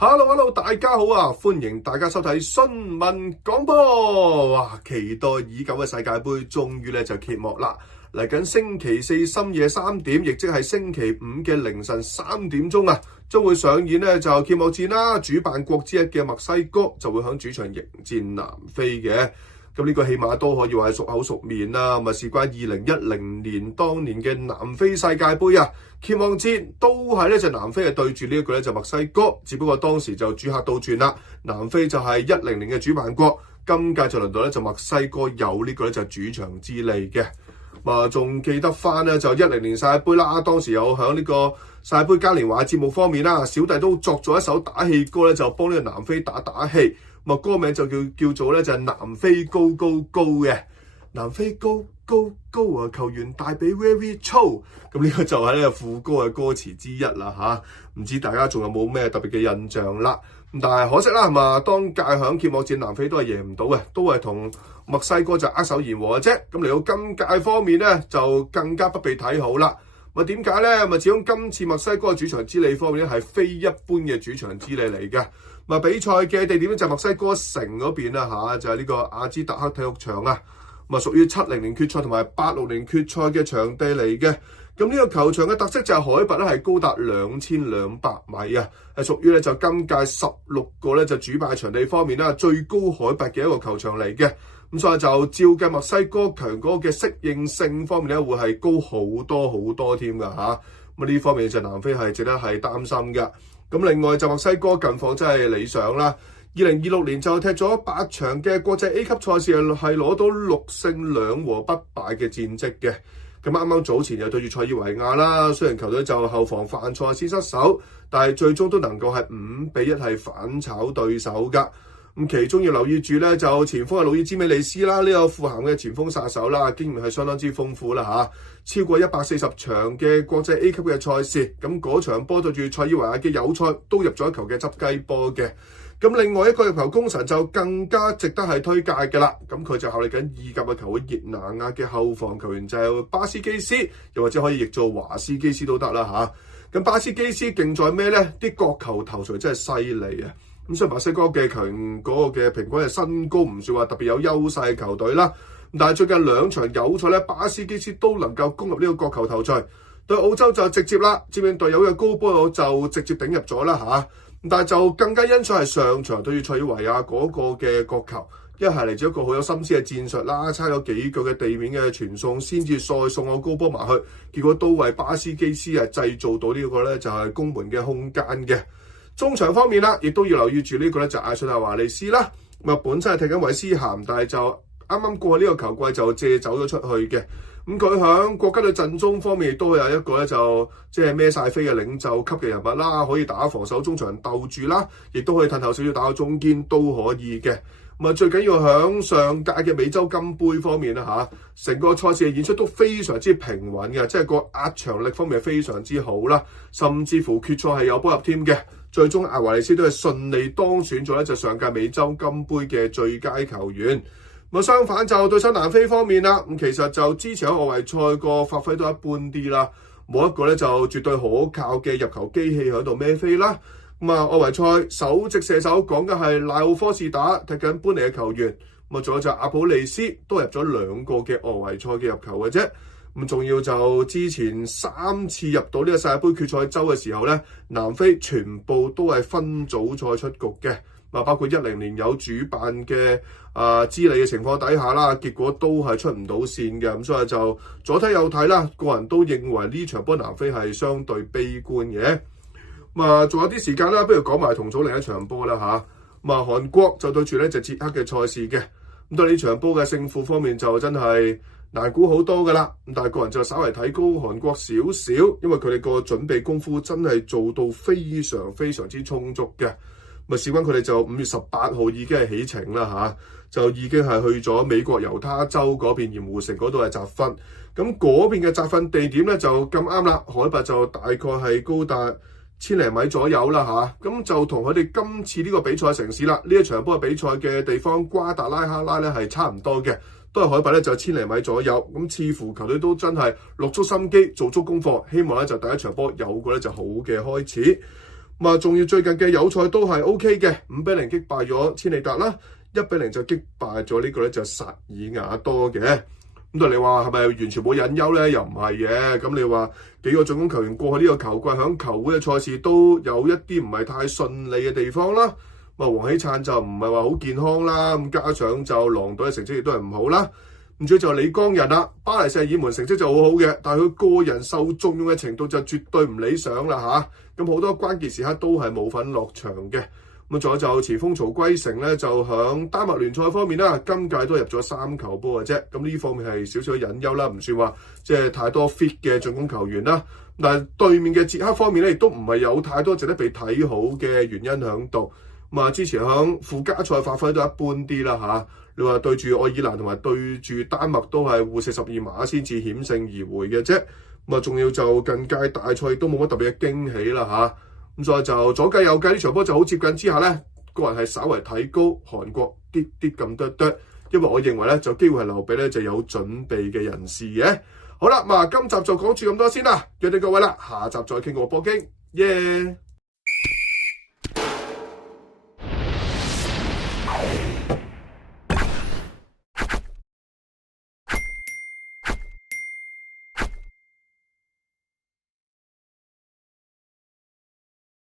Hello，大家好啊！歡迎大家收睇新聞廣播。哇，期待已久嘅世界盃終於就揭幕啦！嚟緊星期四深夜3點，亦即係星期五嘅凌晨3點鐘啊，將會上演就揭幕戰啦。主辦國之一嘅墨西哥就會響主場迎戰南非嘅。咁呢個起碼都可以話係熟口熟面啦。咁啊，事關2010年當年嘅南非世界盃啊，揭幕戰都係就南非係對住呢一個就墨西哥，只不過當時就主客倒轉啦。南非就係10年嘅主辦國，今屆就輪到就墨西哥有呢個就主場之利嘅。仲記得翻就10年世界盃啦，當時有響呢個世界盃嘉年華節目方面啦，小弟都作咗一首打氣歌就幫呢個南非打氣。歌名就叫做就係南非高高高嘅，南非高高高啊！球員大髀 very 粗，咁呢個就係呢個副歌嘅歌詞之一啦嚇。唔知大家仲有冇咩特別嘅印象啦？咁但係可惜啦，當屆響揭幕戰南非都係贏唔到嘅，都係同墨西哥就握手言和嘅啫。咁嚟到今屆方面就更加不被睇好啦。點解呢？始終今次墨西哥嘅主場之利方面係非一般嘅主場之利嚟嘅。比賽嘅地點就係墨西哥城嗰邊啦就係呢個阿茲特克體育場啊。屬於70年決賽同埋86年決賽嘅場地嚟嘅。咁呢個球場嘅特色就係海拔係高達2200米啊，係屬於就今屆16個就主辦場地方面最高海拔嘅一個球場嚟嘅。咁所以就照計墨西哥強嗰個嘅適應性方面會係高好多添㗎嚇。咁呢方面就南非係值得係擔心㗎。咁另外就墨西哥近況真係理想啦。2026年就踢咗8場嘅國際 A 級賽事係攞到6勝2和不敗嘅戰績嘅。咁啱啱早前就對住塞爾維亞啦，雖然球隊就後防犯錯先失手，但係最終都能夠係5-1係反炒對手㗎。咁其中要留意住就前鋒係魯爾茲美利斯啦，呢個富咸嘅前鋒殺手啦，經驗係相當之豐富啦超過140場嘅國際 A 級嘅賽事，咁嗰場波對住塞爾維亞嘅友賽都入咗一球嘅執雞波嘅。咁另外一個入球功臣就更加值得係推介嘅啦，咁佢就效力緊意甲嘅球會熱那亞嘅後防球員就係巴斯基斯，又或者可以譯做華斯基斯都得啦咁巴斯基斯勁在咩呢？啲角球頭槌真係犀利啊！咁所以墨西哥嘅球員嗰個嘅平均嘅身高唔算話特別有優勢嘅球隊啦。但係最近2場友賽巴斯基斯都能夠攻入呢個角球頭槌，對澳洲就直接啦，接應隊友嘅高波就直接頂入咗啦但係就更加欣賞係上場對住塞爾維亞嗰個嘅角球，一係嚟自一個好有心思嘅戰術啦，差咗幾腳嘅地面嘅傳送，先至再送個高波埋去，結果都為巴斯基斯係製造到呢個就係攻門嘅空間嘅。中場方面啦，亦都要留意住呢個就艾信亞華利斯啦，本身係踢緊韋斯咸，但係就啱啱過呢個球季就借走咗出去嘅。咁佢響國家隊陣中方面亦都有一個就即係孭晒飛嘅領袖級嘅人物啦，可以打防守中場鬥住啦，亦都可以褪後少少打到中堅都可以嘅。最緊要響上屆嘅美洲金杯方面啦成個賽事嘅演出都非常之平穩嘅，即係個壓場力方面係非常之好啦，甚至乎決賽係有波入添嘅。最終阿華利斯都係順利當選咗就上屆美洲金杯嘅最佳球員。相反就對手南非方面啦，其實就之前喺外圍賽個發揮都一般啲啦，冇一個就絕對可靠嘅入球機器喺度孭飛啦。外圍賽首席射手講嘅係賴奧科士打，踢緊般尼嘅球員，仲有就阿普利斯都入咗2個嘅外圍賽嘅入球嘅啫。仲要就之前3次入到呢個世界盃決賽周嘅時候南非全部都係分組賽出局嘅。包括10年有主辦嘅資歷嘅情況底下啦，結果都係出唔到線嘅。咁所以就左睇右睇啦，個人都認為呢場波南非係相對悲觀嘅。仲有啲時間啦，不如講埋同組另一場波啦韓國就對住就捷克嘅賽事嘅。咁對呢場波嘅勝負方面就真係難估好多噶啦。咁但係個人就稍為睇高韓國少少，因為佢哋個準備功夫真係做到非常之充足嘅。事關佢哋就5月18號已經係起程啦就已經係去咗美國猶他州嗰邊鹽湖城嗰度係集訓。咁嗰邊嘅集訓地點就咁啱啦，海拔就大概係高達1000零米左右啦咁就同佢哋今次呢個比賽城市啦，呢一場波嘅比賽嘅地方瓜達拉哈拉係差唔多嘅，都係海拔就1000零米左右。咁似乎球隊都真係落足心機做足功課，希望就第一場波有個就好嘅開始。咁啊，仲要最近嘅友賽都係 OK 嘅，5-0擊敗咗千里達啦，1-0就擊敗咗呢個咧就薩爾瓦多嘅。咁但係你話係咪完全冇隱憂咧？又唔係嘅。咁你話幾個進攻球員過去呢個球季響球會嘅賽事都有一啲唔係太順利嘅地方啦。咁啊，黃喜燦就唔係話好健康啦，咁加上就狼隊嘅成績亦都係唔好啦。咁最就李江仁啦，巴黎聖日耳門成績就好好嘅，但係佢個人受重用嘅程度就絕對唔理想啦嚇。咁好多關鍵時刻都係冇份落場嘅。咁仲有就前鋒曹圭成咧，就響丹麥聯賽方面啦，今屆都入咗3球波嘅啫。咁呢方面係少少隱憂啦，唔算話即係太多 fit 嘅進攻球員啦。但係對面嘅捷克方面咧，亦都唔係有太多值得被睇好嘅原因喺度。咁啊，之前響附加賽發揮都一般啲啦嚇。你話對住愛爾蘭同埋對住丹麥都係互射12碼先至險勝而回嘅啫。咁啊，仲要就近屆大賽都冇乜特別嘅驚喜啦嚇。咁所以就左計右計呢場波就好接近之下咧，個人係稍為睇高韓國啲咁多，因為我認為咧就機會係留俾咧就有準備嘅人士嘅。好啦，咁啊今集就講住咁多先啦，約定各位啦，下集再傾過波經，耶！